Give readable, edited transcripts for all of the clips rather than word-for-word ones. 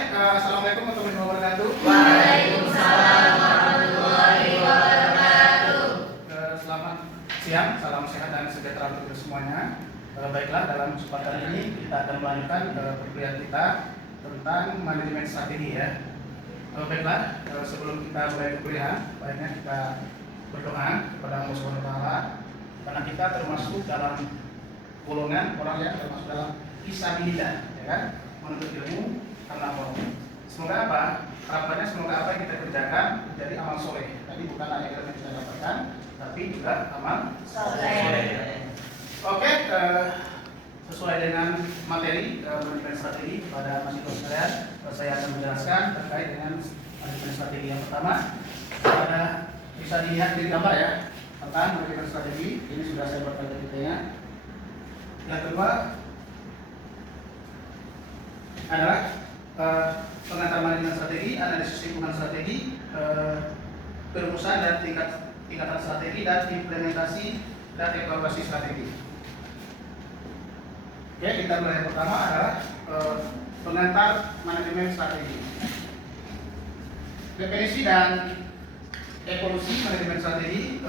Assalamualaikum warahmatullahi wabarakatuh. Waalaikumsalam warahmatullahi wabarakatuh. Selamat siang, salam sehat dan sejahtera untuk semuanya. Baiklah, dalam kesempatan ini kita akan melanjutkan perkuliahan kita tentang manajemen strategi ya. Baiklah, sebelum kita mulai perkuliahan, baiknya kita berdoa kepada Allah Subhanahu wa taala karena kita termasuk dalam golongan orang yang termasuk dalam fisabilillah, ya kan? Menuntut ilmu karena Allah. Semoga apa? Harapannya semoga apa yang kita kerjakan menjadi amal soleh. Tadi bukan hanya ilmu yang kita dapatkan, tapi juga amal soleh. Oke, sesuai dengan materi manajemen strategi pada mahasiswa sekalian, saya akan menjelaskan terkait dengan manajemen strategi yang pertama. Ada bisa dilihat di gambar ya tentang manajemen strategi. Ini sudah saya buat detailnya. Yang kedua adalah pengantar manajemen strategi, analisis lingkungan strategi, perumusan dan tingkatan strategi dan implementasi dan evaluasi strategi. Ya, kita mulai yang pertama adalah pengantar manajemen strategi. Definisi dan evolusi manajemen strategi.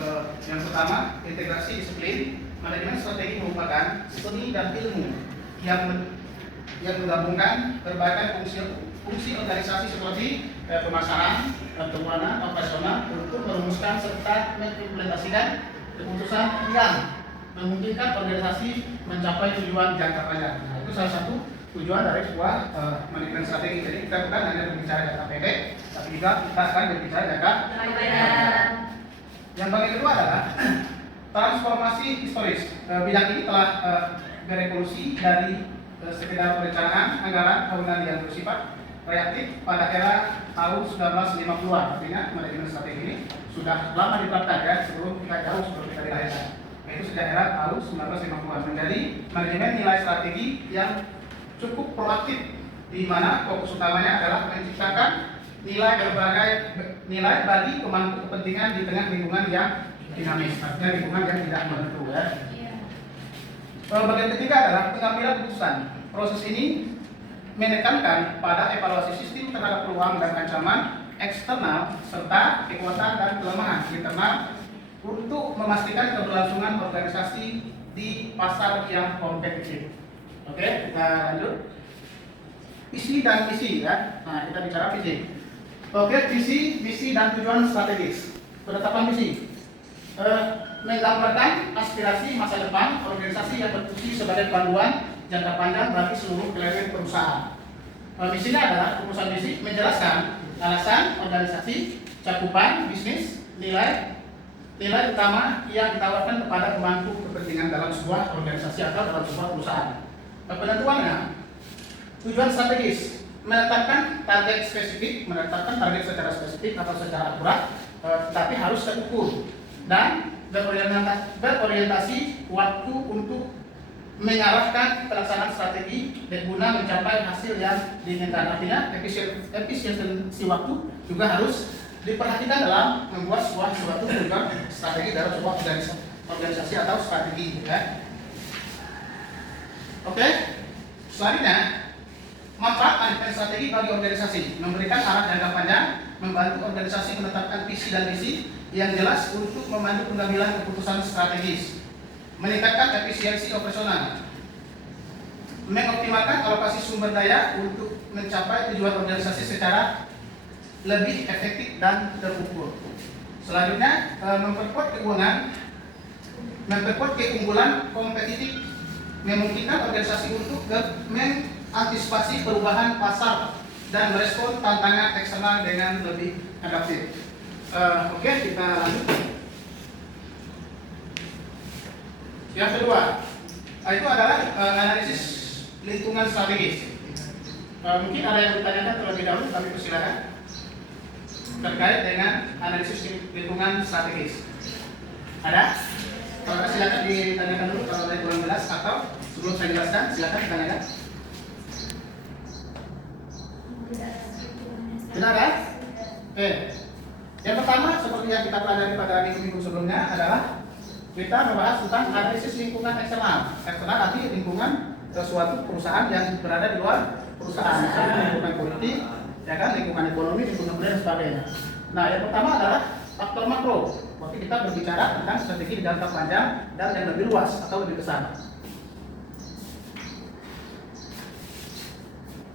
Yang pertama, integrasi disiplin. Manajemen strategi merupakan seni dan ilmu yang menggabungkan berbagai fungsi organisasi seperti pemasaran, keuangan, operasional untuk merumuskan serta mengimplementasikan keputusan yang memungkinkan organisasi mencapai tujuan jangka panjang. Nah, itu salah satu tujuan dari sebuah manajemen strategi. Jadi kita bukan hanya berbicara jangka pendek, tapi juga kita akan berbicara jangka panjang. Yang bagian kedua adalah transformasi historis. Bidang ini telah berevolusi dari sekedar perencanaan anggaran tahunan yang bersifat reaktif pada era tahun 1950-an. Artinya manajemen strategi ini sudah lama diterapkan ya, sebelum kita dilahirkan. Itu sejak era tahun 1950-an menjadi manajemen nilai strategi yang cukup proaktif, di mana fokus utamanya adalah menciptakan nilai bagi pemangku kepentingan di tengah lingkungan yang dinamis, artinya lingkungan yang tidak menentu ya. Bagian ketiga adalah pengambilan keputusan. Proses ini menekankan pada evaluasi sistem terhadap peluang dan ancaman eksternal serta kekuatan dan kelemahan internal untuk memastikan keberlangsungan organisasi di pasar yang kompetitif. Oke, kita lanjut. Visi dan misi ya. Nah, kita bicara visi. Oke, visi, misi dan tujuan strategis. Penetapan misi. Menggambarkan aspirasi masa depan organisasi yang berfungsi sebagai panduan jangka panjang bagi seluruh elemen perusahaan. Misinya adalah rumusan misi menjelaskan alasan organisasi, cakupan bisnis, nilai utama yang ditawarkan kepada pemangku kepentingan dalam sebuah organisasi atau dalam sebuah perusahaan. Penentuannya, tujuan strategis menetapkan target spesifik, menetapkan target secara spesifik atau secara akurat, tapi harus terukur dan berorientasi waktu untuk mengarahkan pelaksanaan strategi dan guna mencapai hasil yang diinginkan. Artinya efisiensi waktu juga harus diperhatikan dalam membuat suatu tujuan strategi dalam sebuah organisasi atau strategi ya. Oke, selanjutnya manfaat manajemen strategi bagi organisasi, memberikan arah jangka panjang, membantu organisasi menetapkan visi dan misi yang jelas untuk memandu pengambilan keputusan strategis, meningkatkan efisiensi operasional, mengoptimalkan alokasi sumber daya untuk mencapai tujuan organisasi secara lebih efektif dan terukur. Selanjutnya, memperkuat keunggulan kompetitif, memungkinkan organisasi untuk mengantisipasi perubahan pasar dan merespon tantangan eksternal dengan lebih adaptif. Oke, kita lanjut. Yang kedua, itu adalah analisis lingkungan strategis. Mungkin ada yang ditanyakan terlebih dahulu, kami persilakan terkait dengan analisis lingkungan strategis. Ada? Kalau silakan ditanyakan dulu kalau ada kurang jelas atau sebelum saya jelaskan silakan ditanyakan. Benar kan? Oke. Yang pertama seperti yang kita pelajari pada minggu sebelumnya adalah kita membahas tentang analisis lingkungan eksternal. Eksternal arti lingkungan suatu perusahaan yang berada di luar perusahaan, misalnya lingkungan politik, ya kan, lingkungan ekonomi, lingkungan budaya dan sebagainya. Nah, yang pertama adalah faktor makro. Waktu kita berbicara tentang strategi di jangka panjang dan yang lebih luas atau lebih besar.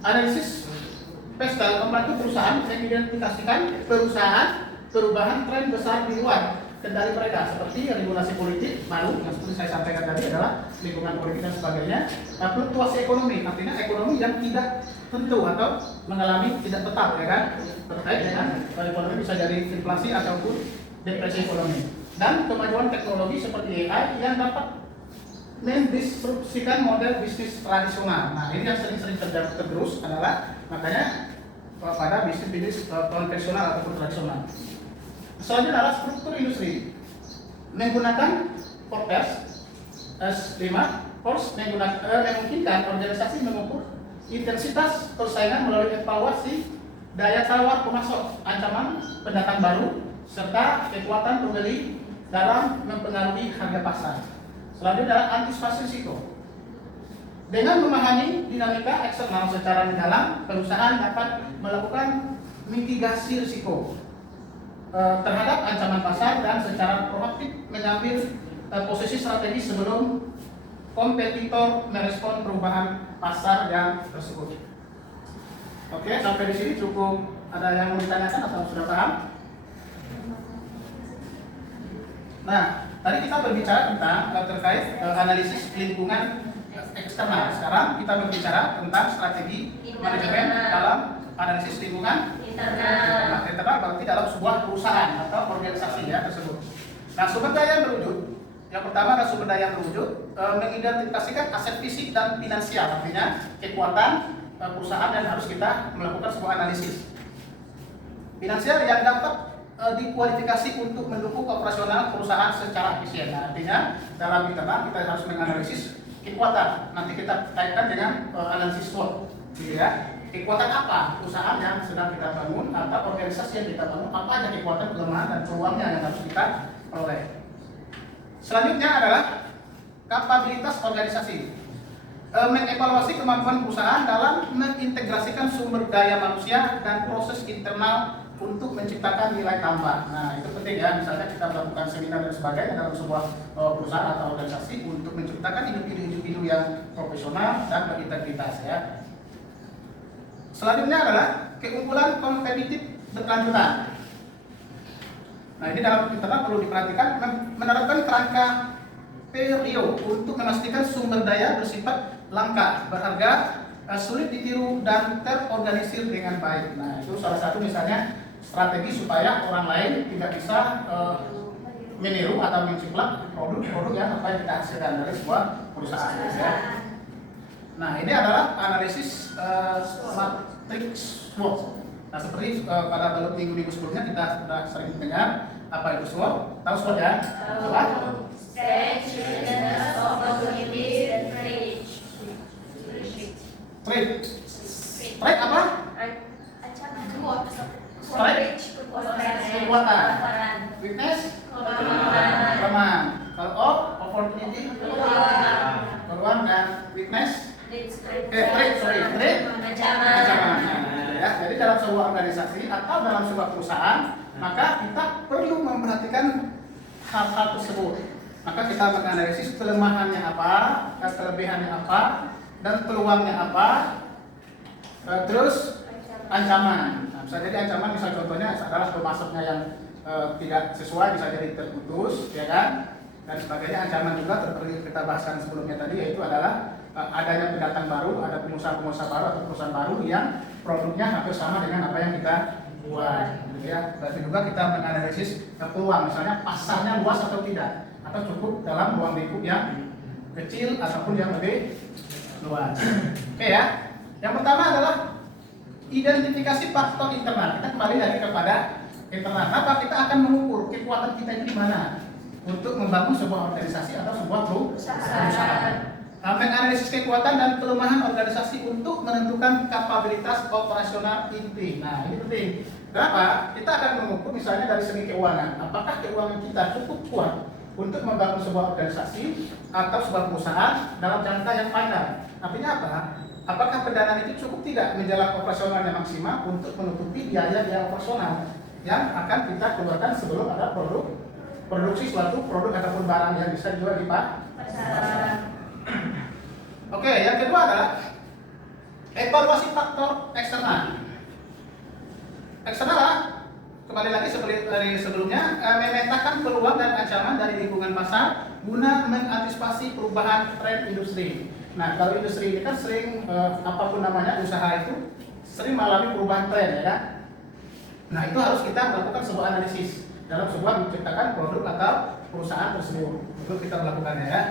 Analisis PESDAL membantu perusahaan mengidentifikasikan perubahan tren besar di luar kendali mereka, seperti regulasi politik baru yang seperti saya sampaikan tadi adalah lingkungan politik dan sebagainya, fluktuasi ekonomi, artinya ekonomi yang tidak tentu atau mengalami tidak tetap, ya kan, terkait dengan ekonomi bisa jadi inflasi ataupun depresi ekonomi, dan kemajuan teknologi seperti AI yang dapat mendisrupsikan model bisnis tradisional. Nah, ini yang sering-sering tergerus adalah makanya pada bisnis konvensional ataupun tradisional. Selanjutnya adalah struktur industri. Menggunakan forecast S5, memungkinkan organisasi mengukur intensitas persaingan melalui evaluasi daya tawar pemasok, ancaman pendatang baru, serta kekuatan pembeli dalam mempengaruhi harga pasar. Selanjutnya adalah antisipasi risiko. Dengan memahami dinamika eksternal secara mendalam, perusahaan dapat melakukan mitigasi risiko terhadap ancaman pasar dan secara proaktif mengambil posisi strategis sebelum kompetitor merespon perubahan pasar yang tersebut. Oke, sampai di sini cukup. Ada yang mau ditanyakan atau sudah paham? Nah, tadi kita berbicara tentang terkait analisis lingkungan eksternal. Sekarang kita berbicara tentang strategi manajemen dalam analisis lingkungan internal. Internal berarti dalam sebuah perusahaan atau organisasi ya tersebut. Nah, sumber daya yang berwujud. Yang pertama adalah sumber daya yang berwujud, mengidentifikasikan aset fisik dan finansial, artinya kekuatan perusahaan yang harus kita melakukan sebuah analisis. Finansial yang dapat dikualifikasi untuk mendukung operasional perusahaan secara efisien. Nah, artinya dalam internal kita harus menganalisis kekuatan. Nanti kita kaitkan dengan analisis SWOT, gitu ya. Kekuatan apa perusahaan yang sedang kita bangun atau organisasi yang kita bangun, apa aja kekuatan, kelemahan dan peluangnya yang harus kita peroleh. Selanjutnya adalah kapabilitas organisasi. Mengevaluasi kemampuan perusahaan dalam mengintegrasikan sumber daya manusia dan proses internal untuk menciptakan nilai tambah. Nah, itu penting ya. Misalnya kita melakukan seminar dan sebagainya dalam sebuah perusahaan atau organisasi untuk menciptakan individu-individu yang profesional dan berintegritas ya. Selanjutnya adalah keunggulan kompetitif berkelanjutan. Nah, ini dalam internal perlu diperhatikan, menerapkan kerangka PRIO untuk memastikan sumber daya bersifat langka, berharga, sulit ditiru dan terorganisir dengan baik. Nah, itu salah satu misalnya strategi supaya orang lain tidak bisa meniru atau menciplak produk-produk yang apa yang kita hasilkan dari sebuah perusahaan. Ya. Nah, ini adalah analisis matrix SWOT. Nah, seperti pada minggu-minggu sebelumnya kita sudah sering dengar apa itu SWOT. Tahu SWOT ya? Apa? Strengths, weaknesses, opportunities, and threats. Threat apa? Strength, kekuatan. Weakness, kelemahan. Kalau opportunity, peluang, dan weakness, threat, ancaman. Ya, jadi dalam sebuah organisasi atau dalam sebuah perusahaan, maka kita perlu memperhatikan hal-hal tersebut. Maka kita menganalisis kelemahannya apa, kelebihannya apa, dan peluangnya apa, terus ancaman. Nah, bisa jadi ancaman, misal contohnya adalah pemasoknya yang tidak sesuai, bisa jadi terputus, ya kan, dan sebagainya. Ancaman juga seperti kita bahaskan sebelumnya tadi, yaitu adalah adanya pendatang baru, ada pengusaha-pengusaha baru atau perusahaan baru yang produknya hampir sama dengan apa yang kita buat, gitu ya. Berarti juga kita menganalisis peluang, misalnya pasarnya luas atau tidak, atau cukup dalam ruang lingkup yang kecil ataupun yang lebih luas. Oke ya. Yang pertama adalah identifikasi faktor internal. Kita kembali lagi kepada internal. Apa kita akan mengukur kekuatan kita itu di mana untuk membangun sebuah organisasi atau sebuah perusahaan. Menganalisis kekuatan dan kelemahan organisasi untuk menentukan kapabilitas operasional inti. Nah, ini penting. Kenapa? Kita akan mengukur misalnya dari segi keuangan. Apakah keuangan kita cukup kuat untuk membangun sebuah organisasi atau sebuah perusahaan dalam jangka yang panjang? Artinya apa? apakah pendanaan itu cukup tidak menjalankan operasionalnya maksimal untuk menutupi biaya-biaya operasional yang akan kita keluarkan sebelum ada produksi suatu produk ataupun barang yang bisa dijual di pasar. Oke, yang kedua adalah evaluasi faktor eksternal. Eksternal, kembali lagi seperti dari sebelumnya, memetakan peluang dan ancaman dari lingkungan pasar guna mengantisipasi perubahan tren industri. Nah, kalau industri ini kan sering apapun namanya usaha itu sering mengalami perubahan tren, ya kan? Nah, itu harus kita melakukan sebuah analisis dalam sebuah menciptakan produk atau perusahaan tersebut. Itu kita melakukannya, ya.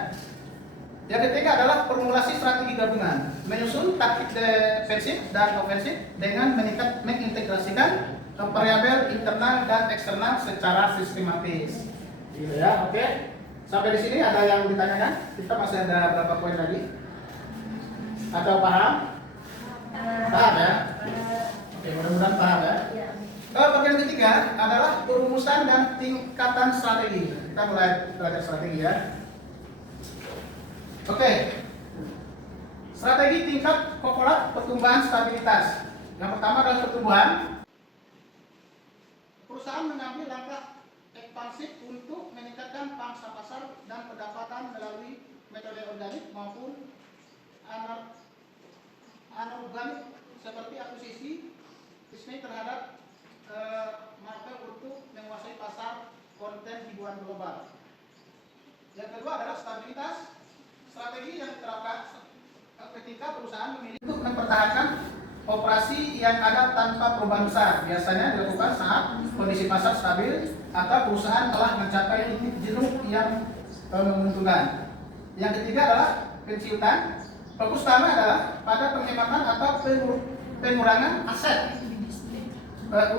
Yang ketiga adalah formulasi strategi gabungan, menyusun taktik defensif dan ofensif dengan mengintegrasikan variabel internal dan eksternal secara sistematis. Gitu ya, oke. Sampai di sini ada yang ditanyakan? Kita masih ada berapa poin lagi? Atau paham? Paham ya? Oke, mudah-mudahan paham ya. Bagian ketiga adalah perumusan dan tingkatan strategi. Kita mulai belajar strategi ya. Oke, strategi tingkat korporat pertumbuhan stabilitas. Yang pertama adalah pertumbuhan. Perusahaan mengambil langkah ekspansif untuk meningkatkan pangsa pasar dan pendapatan melalui metode organik maupun anorganik seperti akuisisi bisnis terhadap market untuk menguasai pasar konten hiburan global. Yang kedua adalah stabilitas. Strategi yang diterapkan ketika perusahaan memilih untuk mempertahankan operasi yang ada tanpa perubahan besar, biasanya dilakukan saat kondisi pasar stabil atau perusahaan telah mencapai titik jenuh yang menguntungkan. Yang ketiga adalah pensiutan. Fokus utama adalah pada penghematan atau pengurangan aset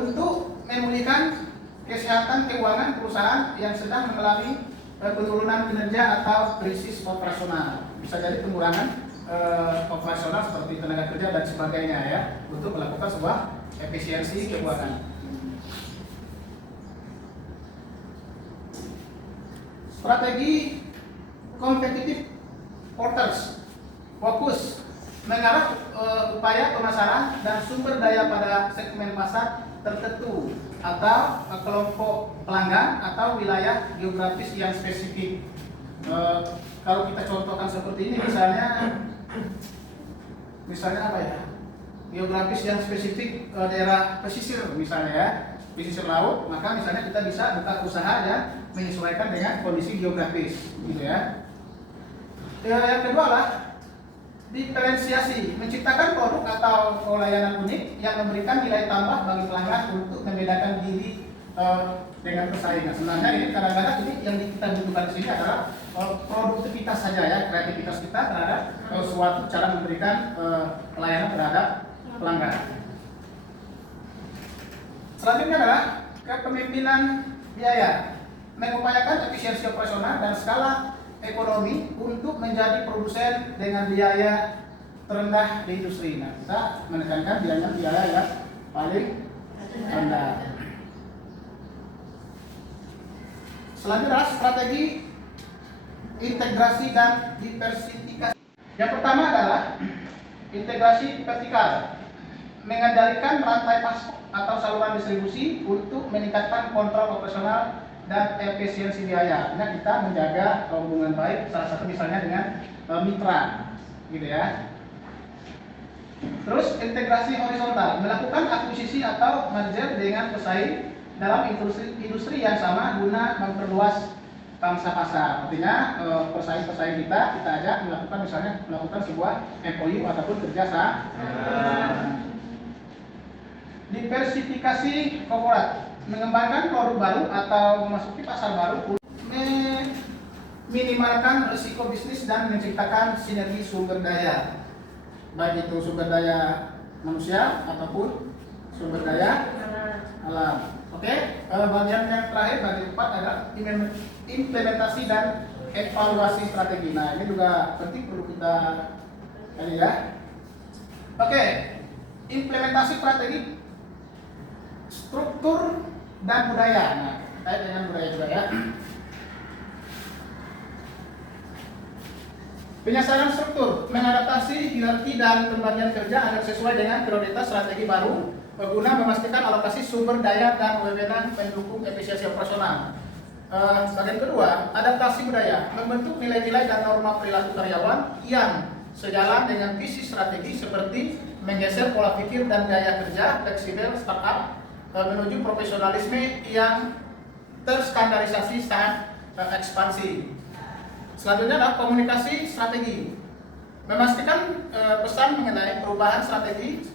untuk memulihkan kesehatan keuangan perusahaan yang sedang mengalami penurunan kinerja atau krisis operasional. Bisa jadi pengurangan operasional seperti tenaga kerja dan sebagainya ya, untuk melakukan sebuah efisiensi keuangan. Strategi competitive porters, fokus mengarah upaya pemasaran dan sumber daya pada segmen pasar tertentu atau kelompok pelanggan atau wilayah geografis yang spesifik. Kalau kita contohkan seperti ini, misalnya apa ya? Geografis yang spesifik daerah pesisir misalnya ya, pesisir laut, maka misalnya kita bisa buka usaha yang menyesuaikan dengan kondisi geografis, gitu ya. Yang kedua adalah diferensiasi, menciptakan produk atau layanan unik yang memberikan nilai tambah bagi pelanggan untuk membedakan diri dengan pesaing. Nah, sebenarnya ini kadang-kadang ini yang kita butuhkan di sini adalah produktivitas saja ya, kreativitas kita terhadap suatu cara memberikan pelayanan terhadap pelanggan. Selanjutnya adalah kepemimpinan biaya, mengupayakan efisiensi operasional dan skala ekonomi untuk menjadi produsen dengan biaya terendah di industri. Nah, kita menekankan biaya yang paling rendah. Selanjutnya strategi integrasi dan diversifikasi. Yang pertama adalah integrasi vertikal, mengendalikan rantai pasok atau saluran distribusi untuk meningkatkan kontrol operasional dan efisiensi biaya. Nah, kita menjaga hubungan baik, salah satu misalnya dengan mitra, gitu ya. Terus integrasi horizontal, melakukan akuisisi atau merger dengan pesaing dalam industri yang sama guna memperluas pangsa pasar. Artinya pesaing-pesaing kita ajak melakukan sebuah MOU ataupun kerjasama. Diversifikasi korporat, mengembangkan produk baru atau memasuki pasar baru, meminimalkan risiko bisnis dan menciptakan sinergi sumber daya, baik itu sumber daya manusia ataupun sumber daya alam. Oke, bagian yang terakhir bagian 4 adalah implementasi dan evaluasi strategi. Nah, ini juga penting, perlu kita lihat ya. Oke, implementasi strategi, struktur dan budaya. Nah, terkait dengan budaya juga ya. Penyesuaian struktur, mengadaptasi hierarki dan pembagian kerja agar sesuai dengan prioritas strategi baru guna memastikan alokasi sumber daya dan wewenang pendukung efisiensi operasional. Bagian kedua, adaptasi budaya, membentuk nilai-nilai dan norma perilaku karyawan yang sejalan dengan visi strategi seperti menggeser pola pikir dan gaya kerja fleksibel startup menuju profesionalisme yang terstandarisasi saat ekspansi. Selanjutnya adalah komunikasi strategi, memastikan pesan mengenai perubahan strategi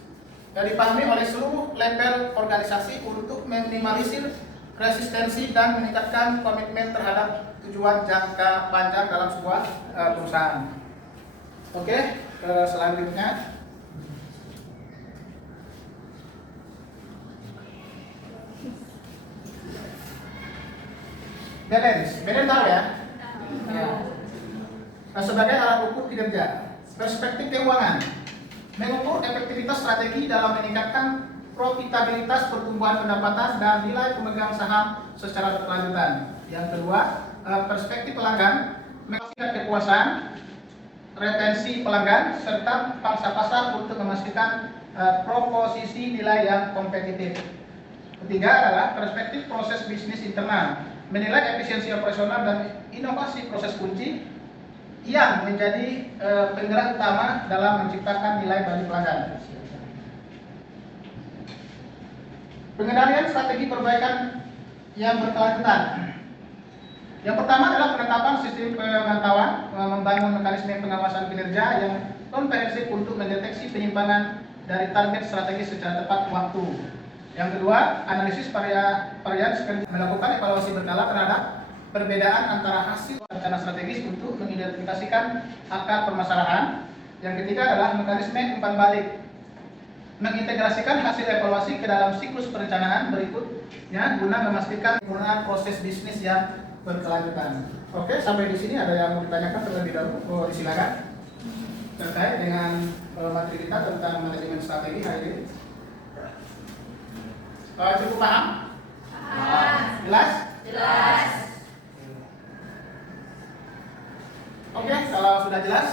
yang dipahami oleh seluruh level organisasi untuk meminimalisir resistensi dan meningkatkan komitmen terhadap tujuan jangka panjang dalam sebuah perusahaan. Oke, selanjutnya balance tahu ya? Ya. Nah, sebagai alat ukur kinerja, perspektif keuangan, mengukur efektivitas strategi dalam meningkatkan profitabilitas, pertumbuhan pendapatan, dan nilai pemegang saham secara berkelanjutan. Yang kedua, perspektif pelanggan, memastikan kepuasan, retensi pelanggan, serta pangsa pasar untuk memastikan proposisi nilai yang kompetitif. Ketiga adalah perspektif proses bisnis internal, menilai efisiensi operasional dan inovasi proses kunci yang menjadi penggerak utama dalam menciptakan nilai bagi pelanggan. Pengendalian strategi perbaikan yang berkelanjutan. Yang pertama adalah penetapan sistem pemantauan, membangun mekanisme pengawasan kinerja yang komprehensif untuk mendeteksi penyimpangan dari target strategi secara tepat waktu. Yang kedua, analisis varians, melakukan evaluasi berkala terhadap perbedaan antara hasil rencana strategis untuk mengidentifikasikan akar permasalahan. Yang ketiga adalah mekanisme umpan balik, mengintegrasikan hasil evaluasi ke dalam siklus perencanaan berikutnya guna memastikan penggunaan proses bisnis yang berkelanjutan. Oke, sampai di sini ada yang mau ditanyakan terlebih dahulu? Silakan terkait dengan materi kita tentang manajemen strategi hari ini. Cukup paham? Jelas? Jelas. Oke, kalau sudah jelas,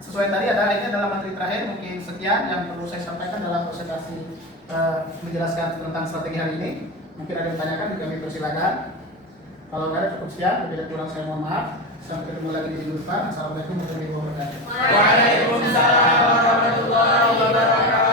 sesuai tadi ini adalah materi terakhir. Mungkin sekian yang perlu saya sampaikan dalam presentasi menjelaskan tentang strategi hari ini. Mungkin ada yang ditanyakan, kami persilakan. Kalau tidak ada, cukup sekian. Bila kurang saya mohon maaf. Sampai ketemu lagi di minggu depan. Assalamualaikum warahmatullahi wabarakatuh. Waalaikumsalam warahmatullahi wabarakatuh.